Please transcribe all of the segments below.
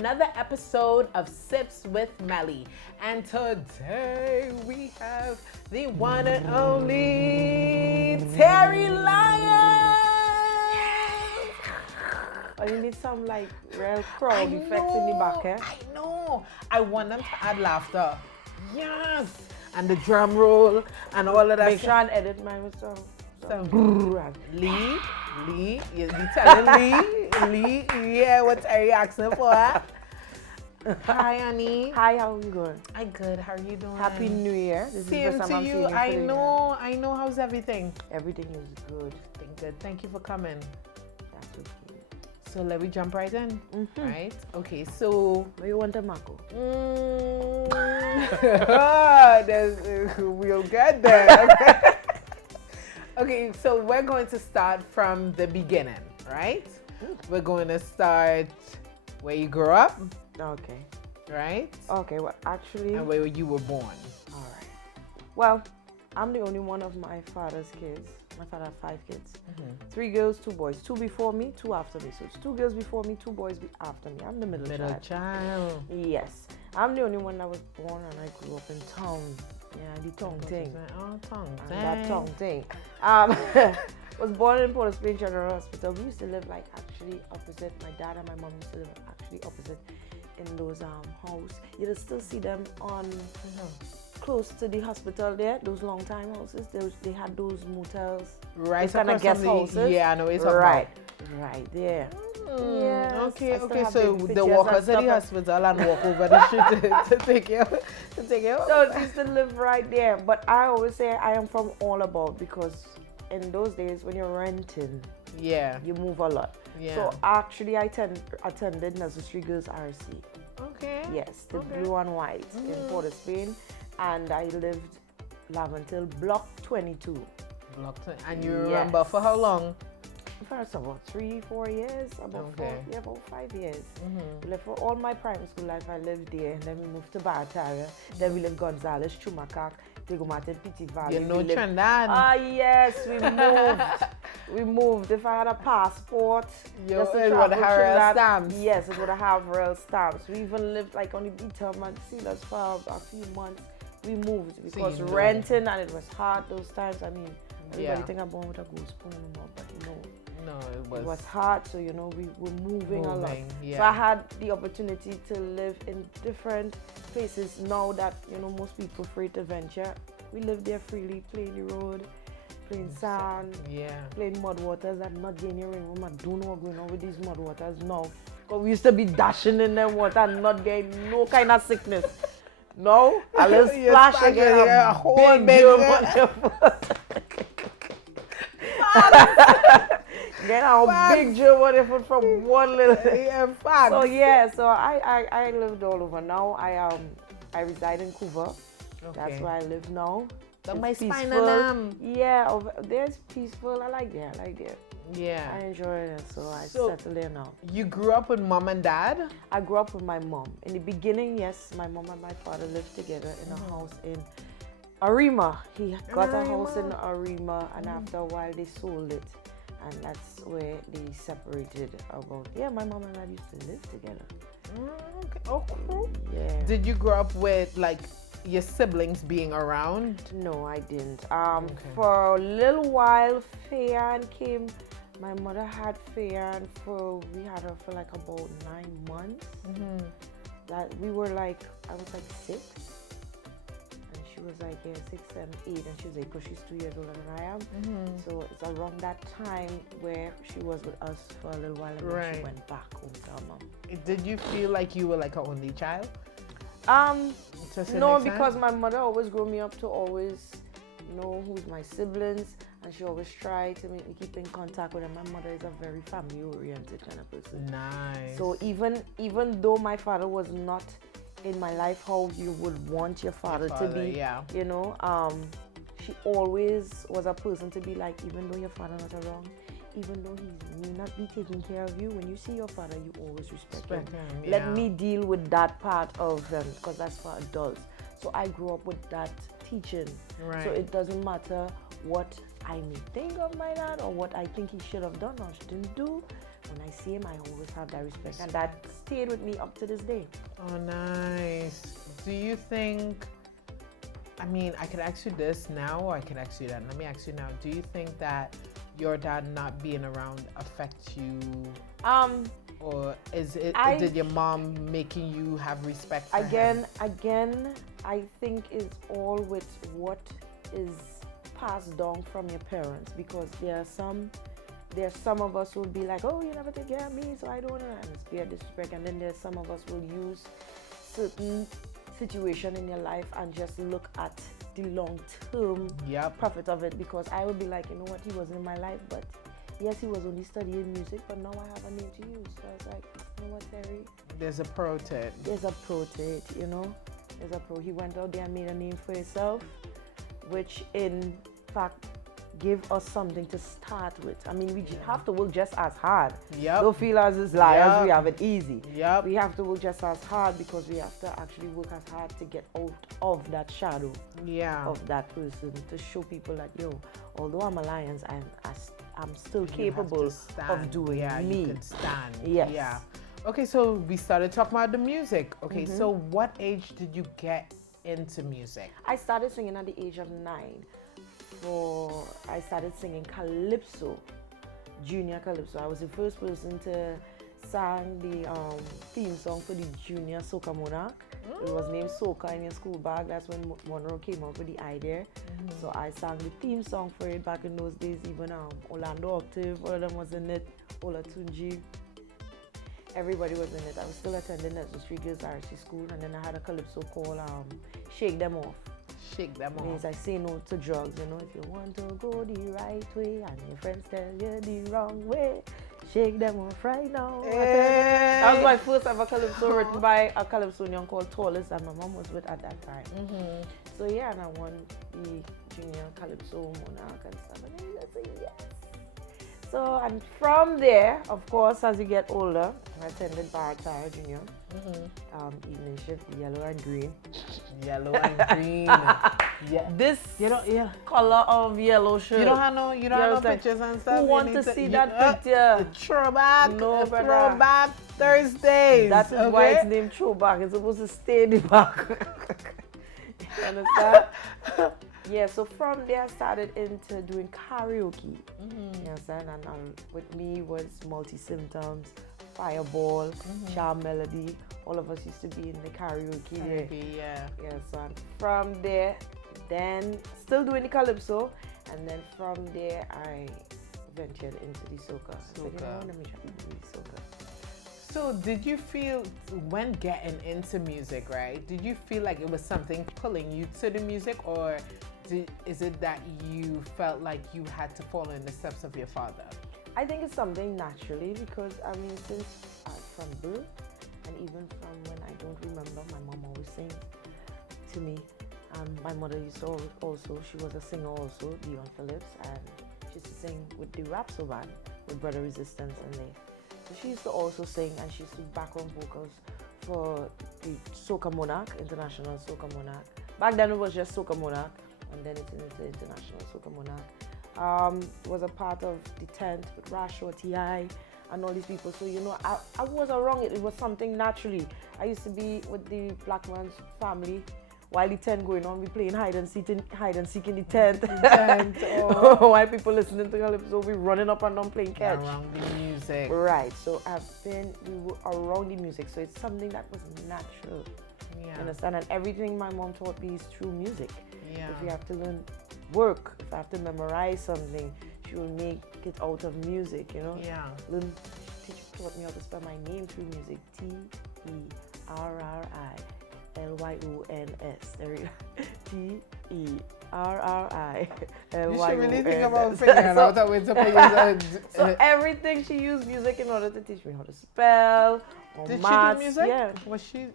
another episode of Sips with Melly. And today we have the one and only Terri Lyons. Oh, you need some like real crowd effects in the back, eh? I know. I want them to add laughter. Yes. And the drum roll and all of that. Make sure and edit mine with some Lee, you telling Lee, yeah, what Terri asking for? Huh? Hi, honey. Hi, how are you going? I'm good. How are you doing? Happy New Year. This Same is the first to time you. I'm I seeing you know. How's everything? Everything is good. Good. Thank you for coming. That's okay. So let me jump right in. Mm-hmm. Right? Okay. So. Where you want a Marco? We'll get there. Okay, so we're going to start from the beginning, right? We're going to start where you grew up, Okay. right? Okay, well, actually, And where you were born. all right. Well, I'm the only one of my father's kids. My father had 5 kids. 3 girls, 2 boys. 2 before me, 2 after me. So it's 2 girls before me, 2 boys after me. I'm the middle child. Yes. I'm the only one that was born and I grew up in town. Yeah, the tongue thing. Oh, tongue And thing. that tongue thing. Was born in Port of Spain General Hospital. We used to live like actually opposite. My dad and my mom used to live actually opposite in those house. You'll still see them on close to the hospital there. Those long time houses. They had those motels. Right. Those kind of guest houses. Yeah, I know it's Right there. Yes, I okay. still have So baby the pictures walkers and to the stuff. hospital and walk over the street to take you. So they used to live right there. But I always say I am from all about because in those days when you're renting, Yeah. you move a lot. Yeah. So actually I attended Necessary Girls RC. Okay. Yes, the Okay. blue and white in Port of Spain. And I lived Laventil Block 22. Blocked it. And you Yes. remember for how long? First about 3-4 years, about about 5 years. Like for all my primary school life, I lived there. And then we moved to Barataria. Then we lived Gonzales, Chumacac, Tegomatin, Petit Valley. You know We lived- Trinidad. Ah, yes, we moved. We moved. If I had a passport, just to it would travel have real Trinidad, stamps. yes, it would have real stamps. We even lived like on the beach of Mansilas for a few months. We moved because you know. renting and it was hard those times. I mean, everybody Yeah. think I'm born with a goose spoon, but you know. No, It was hard, so you know we were moving a lot. Yeah. So I had the opportunity to live in different places. Now that you know most people free to venture, we live there freely, playing the road, playing sand, Yeah. playing mud waters. I'm not getting your ring room. I don't know what's going on with these mud waters now. But we used to be dashing in them water and not getting no kind of sickness. No, a little You splash splash again, it, yeah, a a whole big big germ one. on your foot. Get a big germ on your foot from one little. Yeah, fact. So yeah, so I lived all over. Now I reside in Cuba. That's Okay. where I live now. Don't It's my spine peaceful. and Yeah, there's peaceful. I like there. I Yeah. enjoy it. So I So- settle there now. You grew up with mom and dad? I grew up with my mom. In the beginning, yes, my mom and my father lived together in a house in Arima. He got a house in Arima, and after a while they sold it, and that's where they separated. My mom and I used to live together. Okay. Oh, cool. Yeah. Did you grow up with like your siblings being around? No, I didn't. For a little while, Fayan came. My mother had Fayan we had her for like about 9 months. That we were like, I was like 6. And she was like, 6, 7, 8. And she was like, because she's 2 years older than I am. So it's around that time where she was with us for a little while and then she went back home to her mom. Did you feel like you were like an only child? No, because my mother always grew me up to always know who's my siblings, and she always tried to make me keep in contact with them. My mother is a very family-oriented kind of person. Nice. So even though my father was not in my life, how you would want your father to be, yeah. you know, she always was a person to be like, even though your father not around, even though he may not be taking care of you, when you see your father, you always respect him. Yeah. Let me deal with that part of them, because that's for adults. So I grew up with that teaching. Right. So it doesn't matter what I may think of my dad or what I think he should have done or didn't do. when I see him, I always have that respect, and that stayed with me up to this day. Oh, nice. Do you think, I mean, I could ask you this now, or I could ask you that. Let me ask you now. Do you think that your dad not being around affects you? Or did your mom making you have respect for him? Again, I think it's all with what is passed down from your parents, because there's some of us who will be like, oh, you never take care of me, so I don't know, and it's disrespect. And then there's some of us will use certain situation in your life and just look at the long-term profit of it, because I would be like, you know what, he wasn't in my life, but yes, he was only studying music, but now I have a name to use. So I was like, you know what, Terry? There's a pro to it. There's a pro to it, you know? There's a pro. He went out there and made a name for himself, which in fact give us something to start with. I mean, we have to work just as hard. Don't feel as it's liars, we have it easy. We have to work just as hard, because we have to actually work as hard to get out of that shadow of that person, to show people that, yo, although I'm a Lyons, I'm still capable of doing me. You can stand. Yes. Yeah. Okay, so we started talking about the music. Okay, so what age did you get into music? I started singing at the age of 9. I started singing calypso, junior calypso. I was the first person to sing the theme song for the junior Soca Monarch. It was named Soca in your school bag. That's when Monroe came up with the idea. So I sang the theme song for it back in those days. Even Orlando Octave, all of them was in it. Ola Tunji, everybody was in it. I was still attending the Street Girls RC School, and then I had a calypso called Shake Them Off. Shake them off. Means I say no to drugs, you know. If you want to go the right way and your friends tell you the wrong way, shake them off right now. Hey. That was my first ever calypso written by a calypsonian called Tallest, and my mom was with at that time. So yeah, and I won the junior calypso monarch and stuff, and then I said yes. So, and from there, of course, as you get older, I attended Baratara Junior, evening shift, yellow and green. Yellow and green. This color of yellow shirt. You don't have no pictures and stuff. Who want to see that picture? Throwback. No, Throwback Thursdays. That is why it's named throwback. It's supposed to stay in the back. You understand? Yeah, so from there I started into doing karaoke. You understand? And with me was Multi Symptoms, Fireball, Charm Melody. All of us used to be in the karaoke. Yeah, so from there, then still doing the calypso, and then from there I ventured into the soca. So, you know, let me try to do the soca. So did you feel, when getting into music, right, did you feel like it was something pulling you to the music, or is it that you felt like you had to follow in the steps of your father? I think it's something naturally, because I mean, since from birth, and even from when I don't remember, my mom always sings to me. My mother used to also, she was a singer also, Dion Phillips, and she used to sing with the Rapso band, with Brother Resistance and they. So she used to also sing, and she used to background vocals for the Soca Monarch, International Soca Monarch. Back then it was just Soca Monarch, and then it's into International Soca Monarch. Was a part of the tent with Rasho, T.I. and all these people. So, you know, I was around it. It was something naturally. I used to be with the Black Man's family. While the tent going on, we playing hide and seek in the tent. While people listening to Calypso, we running up and down playing catch. Around the music. Right. So we were around the music. So it's something that was natural. Yeah. You understand? And everything my mom taught me is through music. Yeah. If you have to learn work, if I have to memorize something, she will make it out of music, you know? Yeah. Teacher taught me how to spell my name through music. Terri Lyons. There we go. Terri Lyons. You should really think about figuring out a way to put So everything she used music in order to teach me how to spell. Did maths. She do music? Yeah. Was she?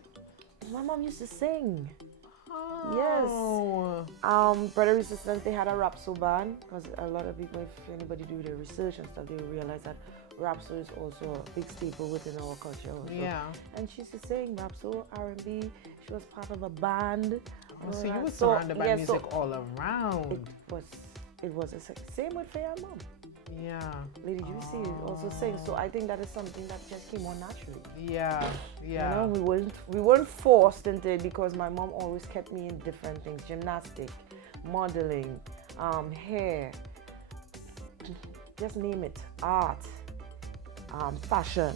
My mom used to sing. Oh. Yes. Brother Resistance, they had a Rapso band, because a lot of people, if anybody do their research and stuff, they will realize that Rapso is also a big staple within our culture also. Yeah. And she used to sing Rapso, R&B. She was part of a band. Oh, so you were surrounded by music all around. It was same with Faye and Mom. Yeah. Lady Juicy also sings. So I think that is something that just came on naturally. Yeah. Yeah. You know, we weren't forced into it because my mom always kept me in different things: gymnastics, modeling, hair, just name it, art, fashion.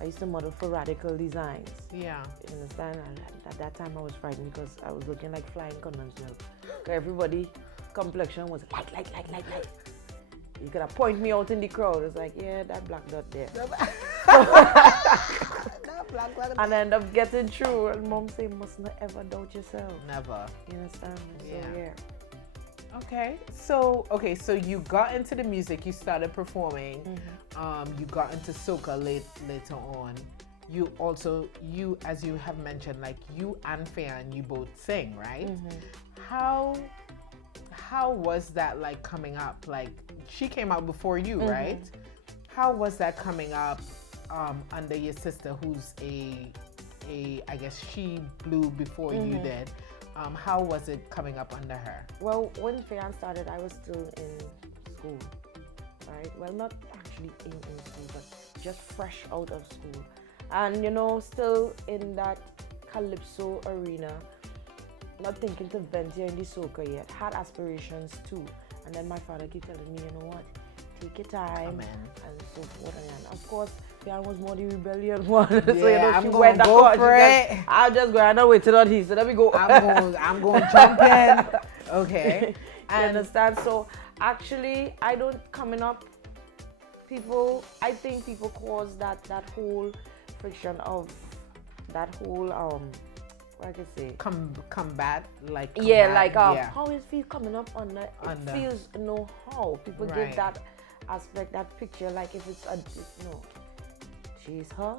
I used to model for Radical Designs. Yeah. You understand? And at that time I was frightened because I was looking like flying condensed milk. Everybody complexion was like. You could have point me out in the crowd. It's like, yeah, that black dot there. And I end up getting through. And mom say, must not ever doubt yourself. Never. You understand? Yeah. So yeah. Okay, so you got into the music, you started performing, you got into soca later on. You also, as you have mentioned, like you and Fayan, you both sing, right? How was that like coming up? Like she came out before you, right? How was that coming up under your sister, who's I guess she blew before you did? How was it coming up under her? Well, when Fayan started, I was still in school, right? Well, not actually in school, but just fresh out of school. And, you know, still in that calypso arena, not thinking to venture in the soca yet. Had aspirations too. And then my father kept telling me, you know what, take your time and so forth. And of course, Fayan was more the rebellion one. Yeah, so, you know, I'm she going went to go for said, it. I'll just go and I'll wait till he said, let me go. I'm going to jump in. Okay. You understand? So actually, I don't, coming up, I think people cause that whole friction of that whole, what I can say? Combat, like. Yeah, like how it feels coming up under. It feels no how. People Right. give that aspect, that picture, like if it's no. She's her,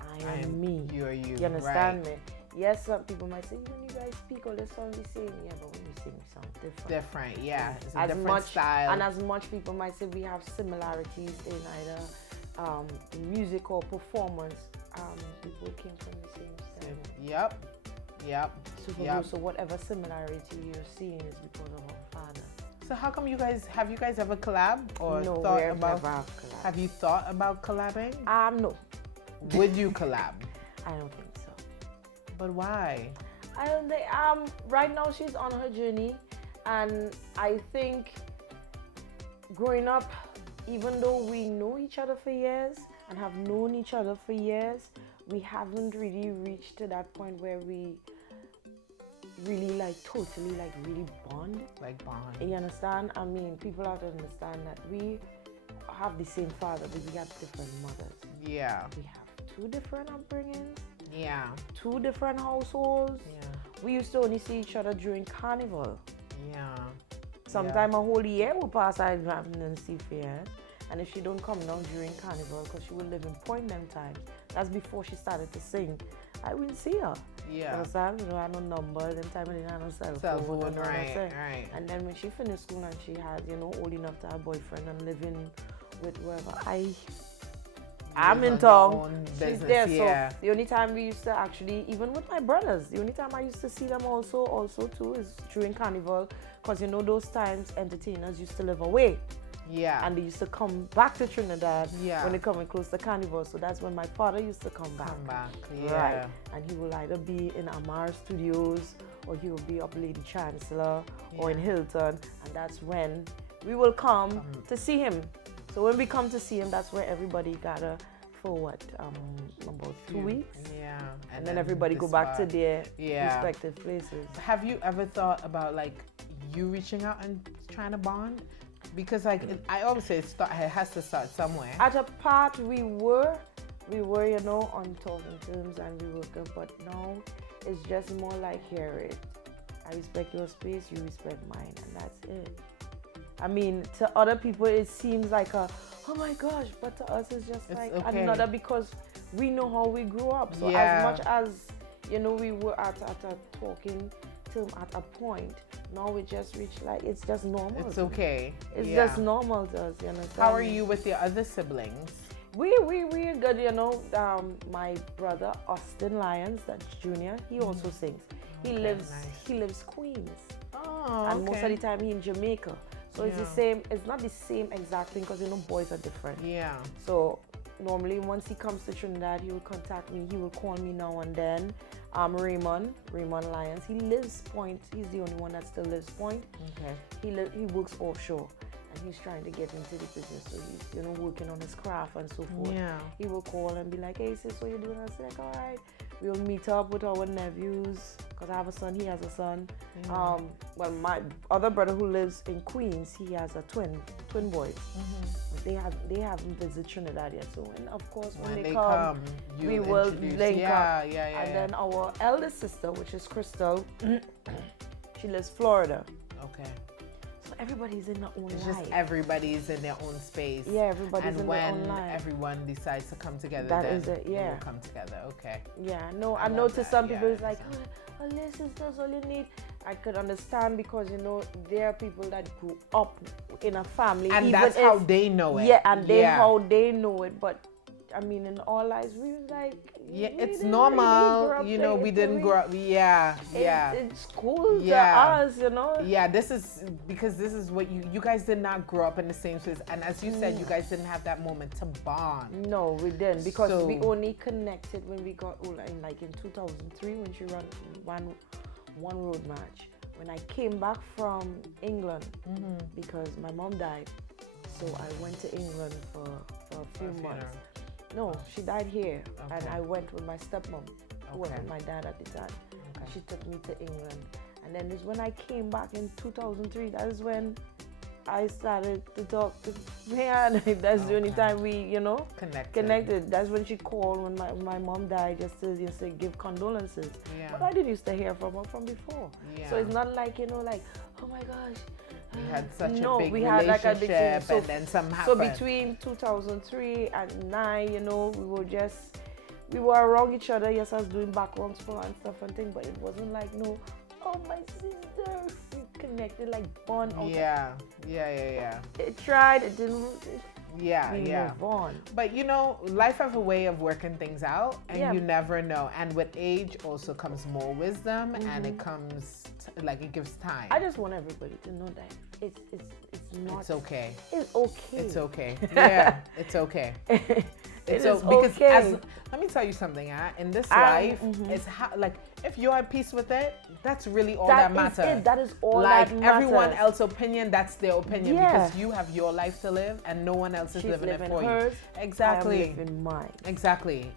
I am me. You are you. You understand right. me? Yes, some people might say, you guys speak all the songs the same. Yeah, but when we sing, we sound different. Different, yeah. It's a as different much, style. And as much people might say we have similarities in either music or performance, we both came from the same stem. Yep. So whatever similarity you're seeing is because of our father. So how come have you guys ever collab or No, thought we've about? never have collab. Have you thought about collabing? No. Would you collab? I don't think so. But why? I don't think. Right now she's on her journey, and I think growing up, even though we know each other for years and have known each other for years, we haven't really reached to that point where we really really bond. Like bond. You understand? I mean, people have to understand that we have the same father, but we have different mothers. Yeah. We have two different upbringings. Yeah. Two different households. Yeah. We used to only see each other during carnival. Yeah. Sometime a whole year will pass, I didn't see Fair. And if she don't come down during carnival, because she will live in Point them times, that's before she started to sing, I wouldn't see her. Yeah. Understand? You know, I had no number, them time I didn't have no cell phone. Right. And then when she finished school and she had, you know, old enough to have a boyfriend and living with whoever, I'm in town. She's there. Yeah. So the only time we used to actually, even with my brothers, the only time I used to see them also too is during carnival, because you know those times entertainers used to live away. Yeah. And they used to come back to Trinidad when they coming close to carnival. So that's when my father used to come back. Yeah. Right. And he will either be in Amar Studios or he will be up Lady Chancellor or in Hilton. And that's when we will come to see him. So when we come to see him, that's where everybody gather for what? About 2 weeks? Yeah. And then everybody go back to their respective places. Have you ever thought about like you reaching out and trying to bond? Because like I always say it has to start somewhere. At a part we were, you know, on talking terms and we were good, but now it's just more like hear it. I respect your space, you respect mine, and that's it. I mean, to other people it seems like oh my gosh, but to us it's just like another, because we know how we grew up. So as much as, you know, we were at a talking term at a point, now we just reach like, it's just normal. It's okay. It's just normal to us, you understand? How are you with your other siblings? We're good, you know. My brother Austin Lyons, that's Junior, he also sings. He lives Queens. Oh, and most of the time he in Jamaica. So it's the same. It's not the same exact thing because you know boys are different. Yeah. So normally once he comes to Trinidad, he will contact me. He will call me now and then. Raymond Lyons. He lives Point. He's the only one that still lives Point. Okay. He works offshore. And he's trying to get into the business, so he's working on his craft and so forth. Yeah. He will call and be like, "Hey sis, what you doing?" I was like, "All right." We'll meet up with our nephews because I have a son. He has a son. Well, my other brother who lives in Queens, he has a twin boys. They haven't visited Trinidad yet. So, and of course, when they come we will link up. And then our eldest sister, which is Crystal, she lives Florida. Okay. Everybody's in their own life. Just everybody's in their own space. Yeah, everybody's in their own life. And when everyone decides to come together, that then is it. Yeah, will come together. Okay. Yeah, no, I know to some people it's like, oh, this is all you need. I could understand because there are people that grew up in a family, and that's how they know it. Yeah, and how they know it. But I mean, in our lives, we was like, it's normal. Really we didn't grow up. Yeah. It's cool to us, Yeah, this is because this is what you guys did not grow up in the same space, and as you said, you guys didn't have that moment to bond. No, we didn't because we only connected when we got older, like in 2003 when she ran one road match. When I came back from England because my mom died, so I went to England for a few months. No, she died here, and I went with my stepmom, who was with my dad at the time. And she took me to England, and then it's when I came back in 2003. That is when I started to talk to her. That's the only time we, connected. That's when she called when my mom died, just to give condolences. Yeah. But I didn't used to hear from her from before. Yeah. So it's not like like, oh my gosh. We had such a big relationship, and then some happened. So between 2003 and 2009, we were around each other. Yes, I was doing background score and stuff and things, but it wasn't like oh my sister. We connected like bond. Yeah. It tried. It didn't. Move on. But life have a way of working things out, and you never know. And with age also comes more wisdom, and it comes it gives time. I just want everybody to know that it's not. It's okay. It's okay. It's okay. Yeah, it's okay. Because let me tell you something. In this life, it's if you're at peace with it, that's really all that matters. That is all that matters. Everyone else's opinion, that's their opinion because you have your life to live and no one else is living it for hers, you. Exactly. I'm living mine. Exactly.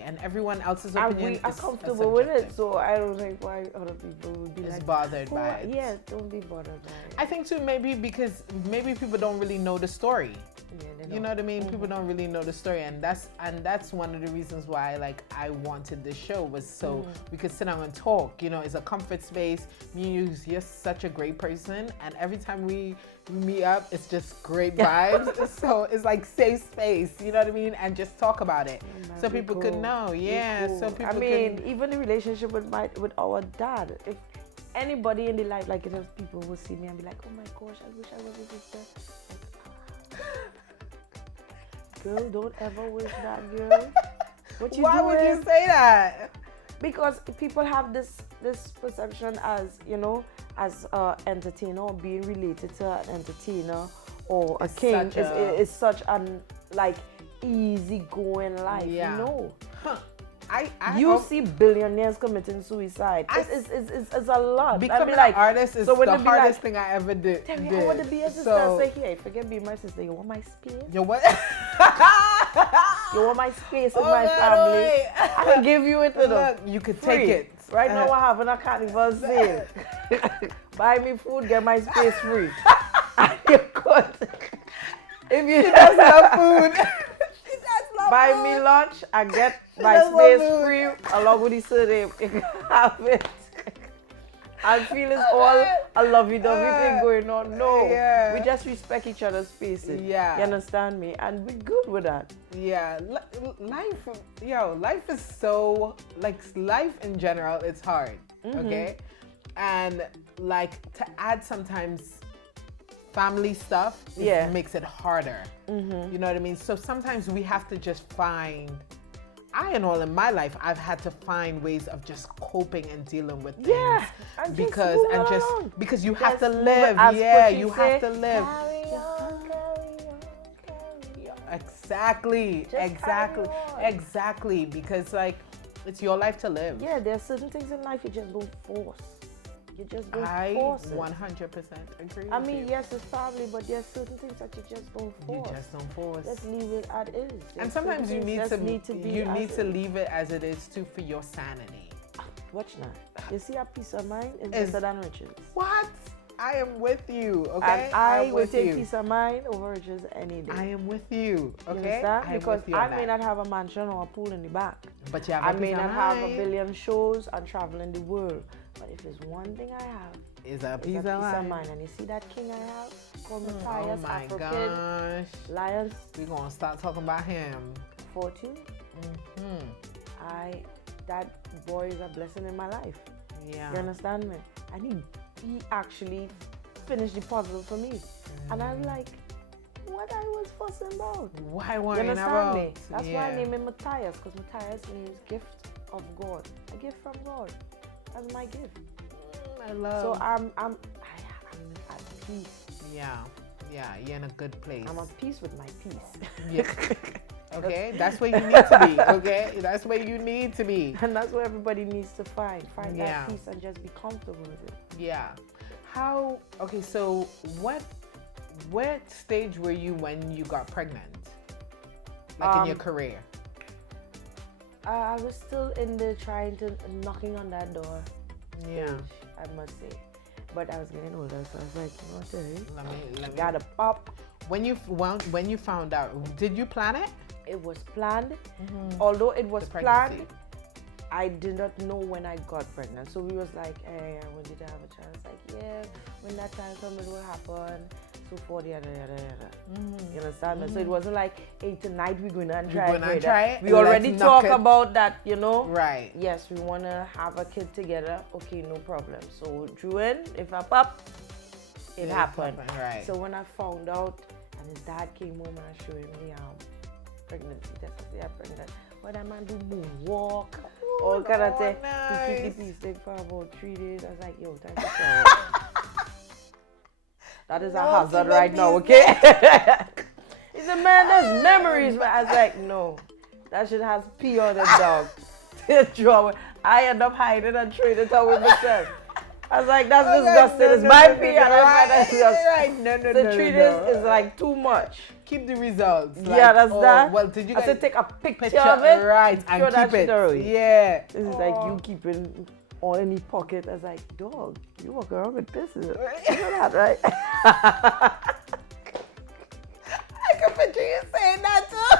And everyone else's opinion is comfortable with it, so I don't think why other people would be bothered by it. Yeah, don't be bothered by it. I think too maybe because people don't really know the story. Yeah, you know what I mean? People don't really know the story, and that's one of the reasons why I wanted this show was so we could sit down and talk. It's a comfort space. Me and you're such a great person, and every time we meet up, it's just great vibes. So it's like safe space. You know what I mean? And just talk about it, so people could know. Yeah. Cool. So people. Even the relationship with our dad. If anybody in the life like it, if people will see me and be like, "Oh my gosh, I wish I was a sister." Girl, don't ever wish that, girl. Why would you say that? Because people have this perception as as entertainer or being related to an entertainer or a king is such an easy going life. Yeah. You see billionaires committing suicide. It's a lot. Becoming an artist is the hardest thing I ever did. Terri, I want to be a sister. Say, here, forget being my sister. You want my space? You what? You want my space in my family? I can give you it. Look, you could take it. Right now we're having a carnival sale. Buy me food, get my space free. And you could. If you does love food. Buy me lunch and get my space free along with the surname. You can have it. I feel it's all a lovey-dovey thing going on. No, we just respect each other's spaces. Yeah, you understand me, and we're good with that. Yeah, life is so life in general. It's hard, okay, and to add sometimes family stuff makes it harder. You know what I mean? So sometimes we have to just find. and all in my life, I've had to find ways of just coping and dealing with things. Yeah, because you have to Just live. Yeah, You have to live. Exactly. Exactly. Because like, it's your life to live. Yeah, there's certain things in life you just don't force. You just don't force it. 100% agree. I mean, yes, it's family, but there's certain things that you just don't force. You just don't force. Just leave it as is. And sometimes you need to leave it as it is too for your sanity. Watch now. You see, a peace of mind is better than riches. What? I am with you, okay? And I would take peace of mind over riches any day. I am with you, okay? You understand? Because I may not have a mansion or a pool in the back. But you have I may not have a billion shows and travel in the world. But if it's one thing I have, it's a peace of mind. And you see that king I have? Called Matthias, oh my African, gosh. Lyons. We're going to start talking about him. 14. That boy is a blessing in my life. Yeah. You understand me? And he actually finished the puzzle for me. And I'm like, what I was fussing about? Why weren't you understand me? That's yeah. why I named him Matthias, because Matthias means gift of God. A gift from God. That's my gift. I love. So I'm at peace. Yeah, you're in a good place. I'm at peace with my peace. Yeah. Okay, that's where you need to be. Okay, that's where you need to be. And that's what everybody needs to find yeah. that peace and just be comfortable with it. Yeah. Okay, so what stage were you when you got pregnant? Like in your career? I was still in the knocking on that door. Yeah. Stage, I must say. But I was getting older, so I was like, you know what, let me gotta pop. When you found out, did you plan it? It was planned. Although it was planned, I did not know when I got pregnant. So we was like, hey, I want you to have a child. It's like, yeah, when that time comes, it will happen. So for the yada. You understand me? So it wasn't like, hey, tonight we're going to try it. We already talk about that, you know? Right. Yes, we want to have a kid together. Okay, no problem. So drew in, if I pop, it happened. Right. So when I found out, and his dad came home and I showed him the pregnancy test, I said, I'm pregnant. But that man do moonwalk, all kind of thing. Nice. He keep the piece stick for about 3 days. I was like, yo, thank you, sir. That is a hazard right now, okay? He said, man, there's memories. But I was like, no, that shit has pee on the dog. I end up hiding and trading it out with myself. I was like, that's disgusting. It's my pee. And that's disgusting. No. The 3 days is like too much. Keep the results. Yeah, that's that. Well, did you guys take a picture of it? Right, and keep it. Yeah. This is like you keeping all in the pocket. I was like, dog, you walk around with this. You know that, right? I can picture you saying that too.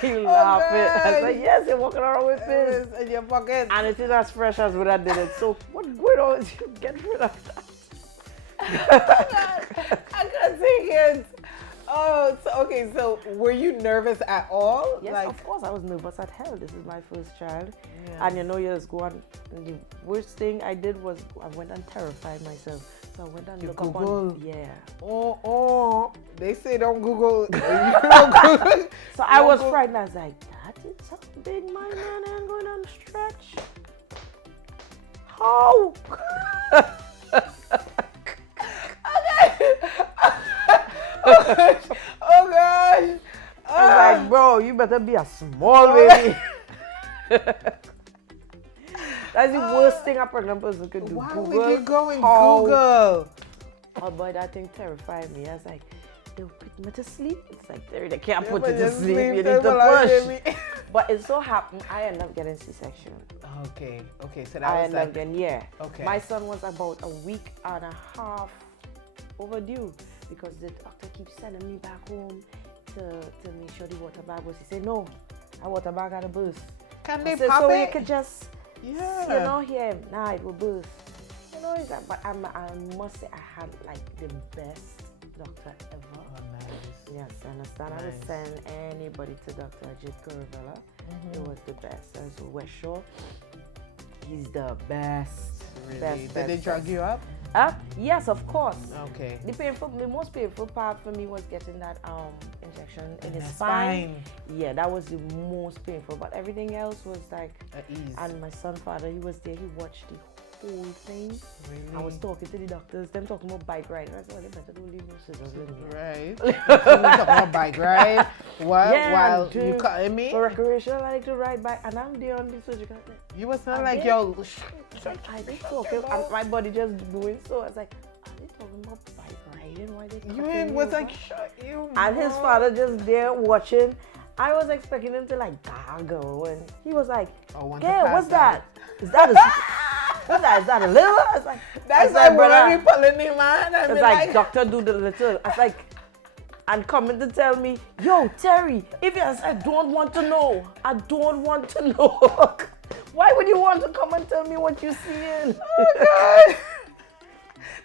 He laughing. I was like, yes, you're walking around with this. In your pocket. And it is as fresh as when I did it. So what going on is you get rid of that. I can't take it. Oh, so were you nervous at all? Yes, of course I was nervous as hell. This is my first child. Yeah. And you know, you just go on. The worst thing I did was I went and terrified myself. So I went and looked up on. Yeah. Oh. They say don't Google. You don't Google. So I was frightened. I was like, that is so big, my man. I'm going on stretch. How? Oh gosh. I was like, bro, you better be a small baby. That's the worst thing a pregnant person could do. Why Google would you go and Google? Oh boy, that thing terrified me. I was like, they'll put me to sleep. It's like, they can't put you to sleep. You need to push. But it so happened, I ended up getting C-section. Okay. So that I was ended up getting, yeah. Okay. My son was about a week and a half overdue because the doctor keeps sending me back home to make sure the water bag was. He said, no, that water bag had a burst. Can they pop pop so it? You could just, hear him. Nah, it will burst. You know, it's like, but I must say I had like the best doctor ever. Oh, nice. Yes, I understand. Nice. I would send anybody to Dr. Ajit Kuruvella. It was the best. So West Shore, he's the best. Really? Did they drug you up? Yes, of course. Okay. The most painful part for me was getting that injection in his spine. Yeah, that was the most painful. But everything else was like at ease. And my son's father, he was there. He watched the whole thing. Really? I was talking to the doctors. Them talking about bike riding. I said, well, they better don't leave no scissors in here. Right. Talking about bike ride. What? Yeah, while you cutting me? For recreation, I like to ride bike, and I'm there on the surgical. You was not like, yo. I did talking, and my body just doing so. I was like, are they talking about bike riding? Why they? You was like, shut you. And his father just there watching. I was expecting him to like gargle, and he was like, "Yeah, what's that? Is that a what's that? Is that a liver?" I was like, "That's like brother, we pulling him, man." It's like, "Doctor, do the little." I was like, and coming to tell me, "Yo, Terry, if you I don't want to know, I don't want to know." Why would you want to come and tell me what you're seeing? Oh God.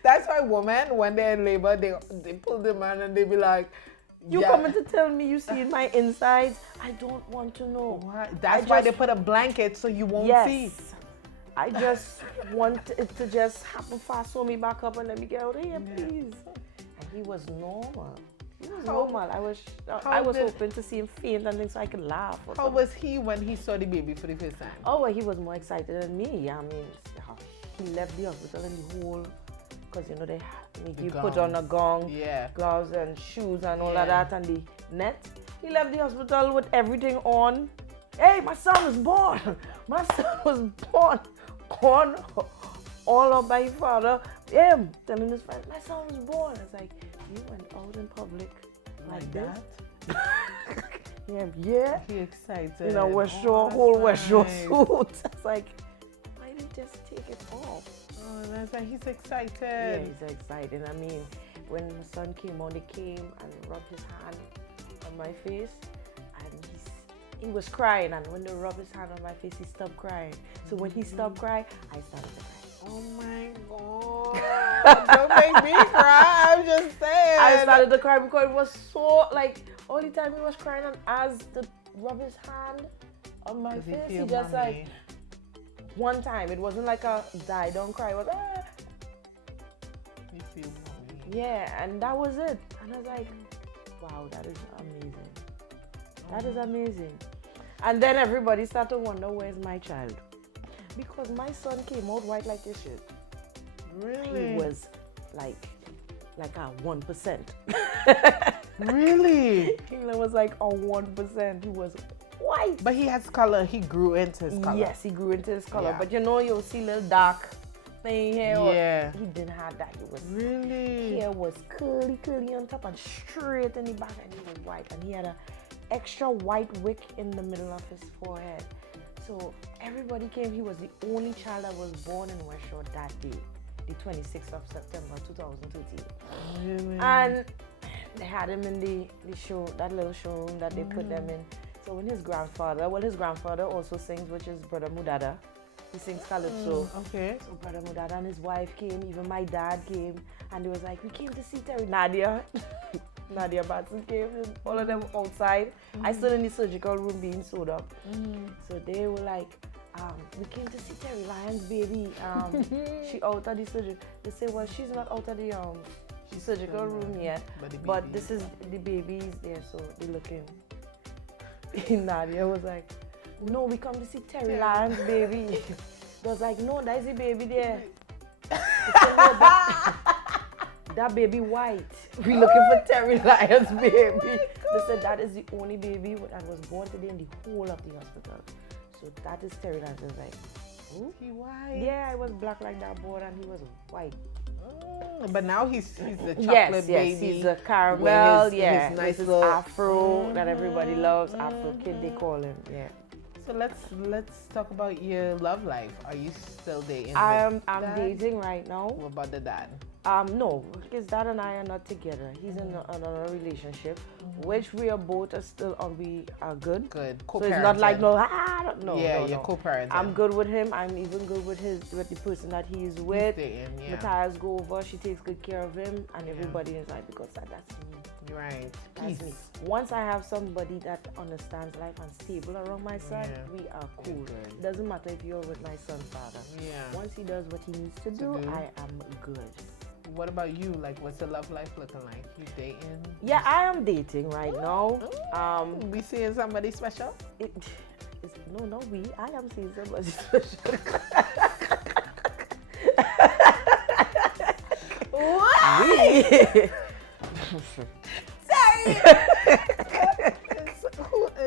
That's why women, when they're in labor, they pull the man and they be like, you coming to tell me you see my insides? I don't want to know. What? That's why they put a blanket so you won't see. I just want it to just happen fast, sew me back up and let me get out of here, please. And he was normal. He was normal. I was hoping to see him faint and things so I could laugh. How was he when he saw the baby for the first time? Oh, well, he was more excited than me. I mean, he left the hospital in the whole, because you know they make you put on a gong, gloves and shoes and all of that and the net. He left the hospital with everything on. Hey, my son was born. My son was born. Gone all up by his father. Him telling his friend, my son was born. It's like, you went out in public like that? Yeah. He excited. You know, whole West Shore suit. It's like, why didn't you just take it off? Oh, and that's why he's excited. Yeah, he's excited. I mean, when my son came on, he came and rubbed his hand on my face, and he was crying. And when they rubbed his hand on my face, he stopped crying. So when he stopped crying, I started to cry. Oh my God! Don't make me cry. I'm just saying. I started to cry because it was so like all the time he was crying, and as the rub his hand on my face, he just like one time. It wasn't like a die, don't cry. It was You feel mommy. Yeah, and that was it. And I was like, wow, that is amazing. That is amazing. And then everybody started to wonder, where's my child? Because my son came out white like this shit. Really? He was like a 1%. Really? He was like a 1%. He was white. But he has color. He grew into his color. Yes, he grew into his color. Yeah. But you know, you'll see little dark thing here. Yeah. He didn't have that. He was really. Hair was curly on top and straight in the back, and he was white. And he had an extra white wick in the middle of his forehead. So everybody came. He was the only child that was born in West Shore that day, the 26th of September 2013. Really? And they had him in the show, that little showroom that they put them in. So when his grandfather also sings, which is Brother Mudada. He sings Calypso. Okay. So Brother Mudada and his wife came, even my dad came, and they was like, we came to see Terry. Nadia Batson came, all of them outside. I stood in the surgical room being sewed up. So they were like, we came to see Terri Lyons' baby. She out of the surgery. They say, well, she's not out of the surgical room yet, but this is the baby is there, so they looking. Nadia was like, no, we come to see Terri Lyons' baby. They was like, no, that's the baby there. Said, no, that baby white. We looking for Terri Lyons' baby. They said that is the only baby that was born today in the whole of the hospital. So that is Terri Lyons. I was like, oh, he white? Yeah, I was black like that boy and he was white. But now he's the chocolate baby. Yes, he's a caramel. His nice little afro that everybody loves. Afro kid, they call him. Yeah. So let's talk about your love life. Are you still dating? I'm dating right now. What about the dad? No, his dad and I are not together. He's in another relationship, which we are both still on. We are good. Good. So it's not like no. You're co-parenting. I'm good with him. I'm even good with the person that he is with. Dating, Matthias go over. She takes good care of him, and everybody is like, because that's me. Right. That's me. Once I have somebody that understands life and stable around my son, we are cool. It doesn't matter if you're with my son's father. Yeah. Once he does what he needs to do, I am good. What about you? Like, what's the love life looking like? You dating? Yeah, I am dating right now. We seeing somebody special? No, not we. I am seeing somebody special. What? Sorry.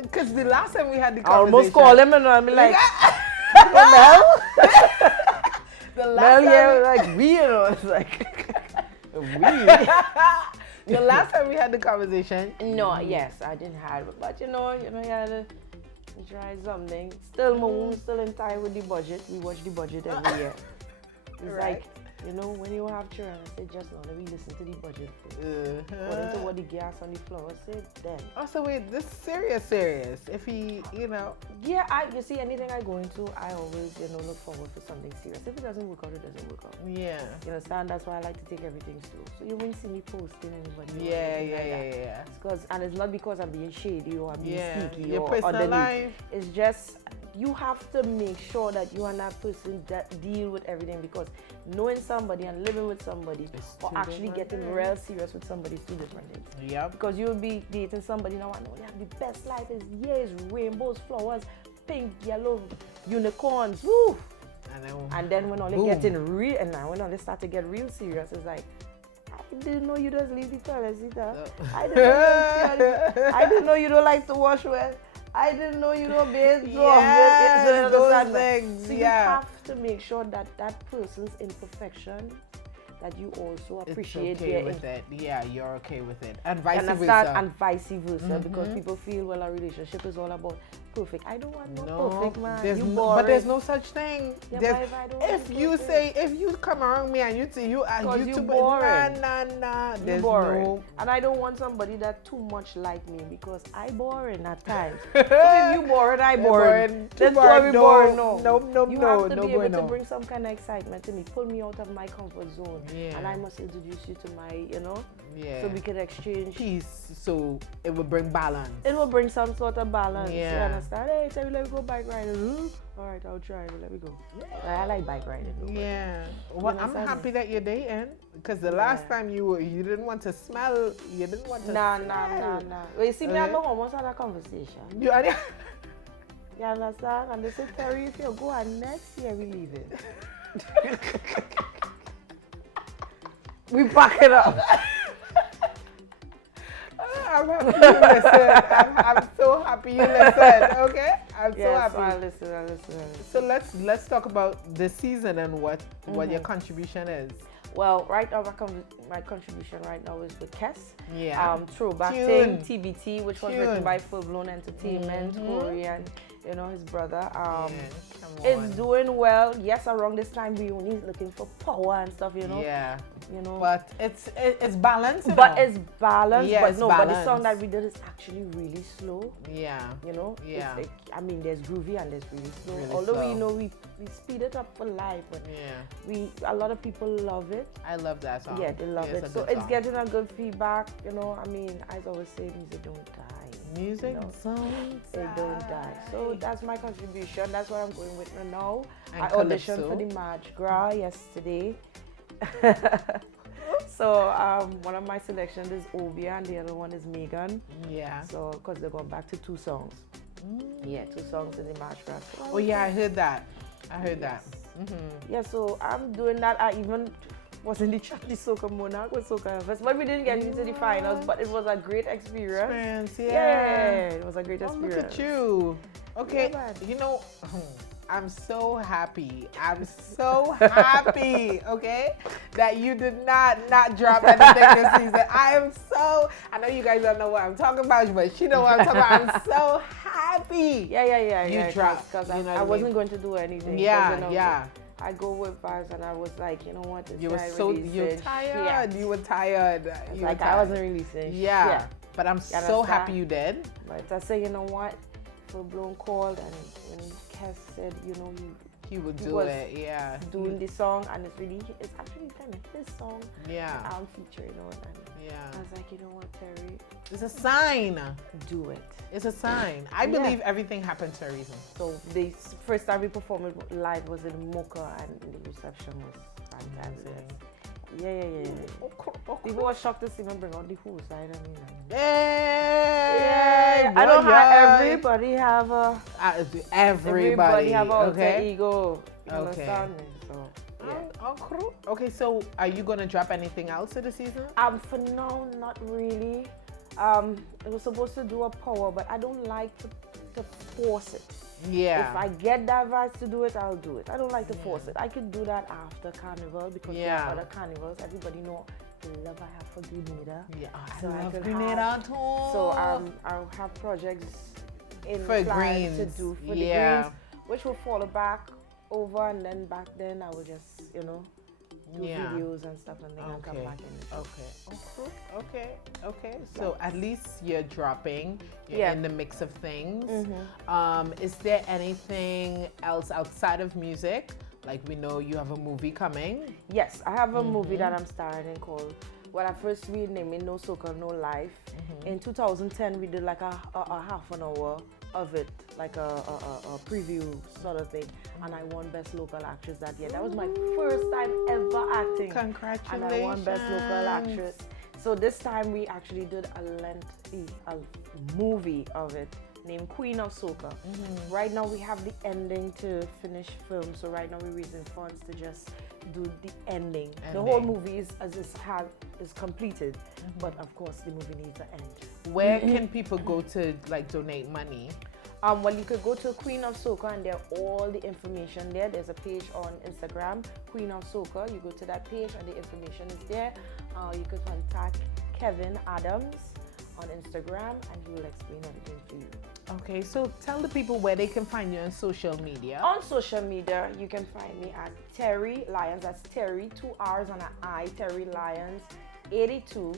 Because the last time we had the conversation, I almost called him and I'm like, Mel? The last time like we, you know, it's like we. The last time we had the conversation. No, yes, I didn't have it, but you know, you had to try something. Still moving, still in time with the budget. We watch the budget every year. It's like, you know, when you have children, I say just now, let me listen to the budget first. According to what the gas on the floor said, then. Oh, so wait, this is serious. If he, you know. Yeah, you see, anything I go into, I always, you know, look forward for something serious. If it doesn't work out, it doesn't work out. Yeah. You understand? That's why I like to take everything slow. So you won't see me posting anybody. Yeah. And it's not because I'm being shady or I'm being sneaky your or personal underneath. life. It's just, you have to make sure that you and that person deal with everything, because knowing somebody and living with somebody or actually getting real serious with somebody is two different things. Yeah. Because you'll be dating somebody now and know they have the best life, is years, rainbows, flowers, pink, yellow, unicorns, woo! And then when all they getting real, and now when all they start to get real serious, it's like, I didn't know you just leave the toilet seat. I didn't know you don't like to wash well. I didn't know you don't bathe. Those things. So you have to make sure that that person's imperfection, that you also appreciate. It's okay with it. Yeah, you're okay with it. And vice versa. And vice versa, because people feel, well, a relationship is all about perfect. I don't want no perfect man. But there's no such thing. Yeah, if you come around me and you say you too boring. Nah. There's boring. no. And I don't want somebody that too much like me, because I boring at times. So if you boring, I boring. That's why we boring. No. You have to be able to bring some kind of excitement to me. Pull me out of my comfort zone. Yeah. And I must introduce you to my, so we can exchange peace. So it will bring balance. It will bring some sort of balance. Yeah. You understand? Hey, tell me, let me go bike riding. All right, I'll try. Let me go. I like bike riding. Yeah. Well, I'm happy that you're dating, because the last time you didn't want to smell. You didn't want to. Nah. Well, you see, me and my almost had a conversation. You understand? And they said, Terry, if you go and next year we leave it. We pack it up. I'm happy you listen. I'm so happy you listen. Okay, I'm so happy. I listen. So let's talk about this season and what your contribution is. Well, right now my contribution right now is with Kes. Yeah. Throwback thing, TBT, which was written by Full Blown Entertainment, Corey and his brother. It's doing well. Yes, around this time we only looking for power and stuff, Yeah. But it's balanced. It's balanced. Yeah, but the song that we did is actually really slow. Yeah. Yeah. There's groovy and there's really slow. Really Although slow. we speed it up for live, but a lot of people love it. I love that song. Yeah, they love it. So it's getting a good feedback. As I always say, music don't die. Music don't die. So that's my contribution. That's what I'm going with now. And I auditioned for the Mardi Gras yesterday. So one of my selections is Obia and the other one is Megan. Yeah. So because they're going back to 2 songs. Yeah, 2 songs in the Mardi Gras. Oh yeah, I heard that. That. Yeah, so I'm doing that. I even was in the Soca Monarch with Soca Fest, but we didn't get into the finals. But it was a great experience. Yeah, it was a great experience. Look at you. Okay, I'm so happy. Okay, that you did not drop anything this season. I know you guys don't know what I'm talking about, but she know what I'm talking about. I'm so happy. Yeah. You dropped. Because I wasn't going to do anything. Yeah. I go with vibes and I was like, you know what? You were you're tired. You were tired. I wasn't releasing. Yeah. But I'm so happy you did. But I say, you know what? Full Blown called, and when Kes said, he would do was it. Yeah, doing the song, and it's actually kind of his song. Yeah, And I'm featuring on, and yeah. I was like, you know what, Terry, It's a sign. do it. It's a sign. I believe everything happened to a reason. So the first time we performed it live was in Mocha, and the reception was fantastic. Yeah. People were shocked to see me bring out the who side. I mean, Hey, I don't have everybody have a everybody have a okay. ego. You Okay. understand me? So Okay, so are you gonna drop anything else for the season? For now, not really. It was supposed to do a power, but I don't like to force it. Yeah. If I get that vibe to do it, I'll do it. I don't like to force it. I could do that after Carnival because there are other carnivals. Everybody know the love I have for Grenada. Yeah, So I love could Grenada too. So I'll have projects in for plan greens. to do for the greens, which will fall back over, and then back then I will just do videos and stuff, and then I'll come back in. Okay. So at least you're dropping. You're in the mix of things. Is there anything else outside of music? Like we know you have a movie coming. Yes, I have a movie that I'm starring in called, I first renamed it No Soca, No Life. In 2010, we did like a half an hour of it, like a preview sort of thing, and I won Best Local Actress that year. That was my first time ever acting. Congratulations. And I won Best Local Actress. So this time we actually did a movie of it named Queen of Soca. Right now we have the ending to finish film, so right now we're raising funds to just do the ending. The whole movie is completed, but of course the movie needs an end. Where can people go to like donate money? Well, you could go to Queen of Soca, and there are all the information there. There's a page on Instagram, Queen of Soca. You go to that page and the information is there. You could contact Kevin Adams on Instagram, and he will explain everything to you. Okay, so tell the people where they can find you on social media. On social media, you can find me at Terri Lyons. That's Terry, 2 R's and an I, Terri Lyons 82.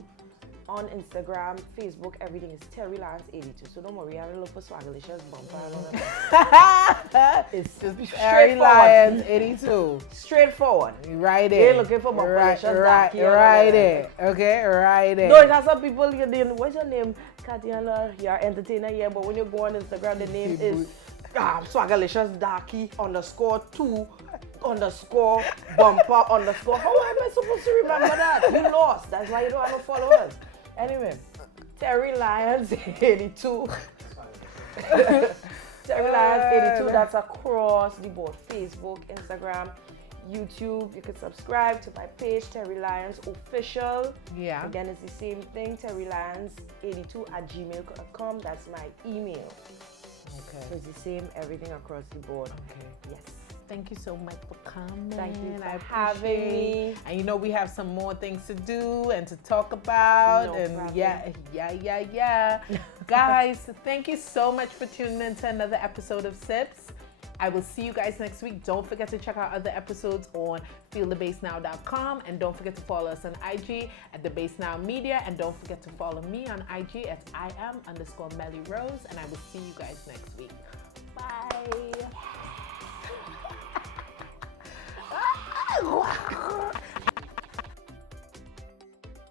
On Instagram, Facebook, everything is Terri Lyons 82. So don't worry, I will look for Swagalicious bumper. It's Terri Lyons 82. Straightforward. Right They're looking for bumper. Right it. Okay, right it. No, because some people, what's your name? Katiana, you're entertainer here, but when you go on Instagram, the name is Swagalicious Darky _2 _bumper _ How am I supposed to remember that? You lost. That's why you don't have no followers. Anyway, Terri Lyons 82. Terri Lyons 82. That's across the board: Facebook, Instagram, YouTube. You can subscribe to my page, Terri Lyons Official. Yeah. Again, it's the same thing, terrilyons82@gmail.com. That's my email. Okay. So it's the same, everything across the board. Okay. Yes. Thank you so much for coming. Thank you for having me. And you know we have some more things to do and to talk about. No and problem. yeah. Guys, thank you so much for tuning in to another episode of Sips. I will see you guys next week. Don't forget to check out other episodes on feelthebassnow.com, and don't forget to follow us on IG at The Bass Now Media, and don't forget to follow me on IG at @Iam_Melly Rose, and I will see you guys next week. Bye. Wow.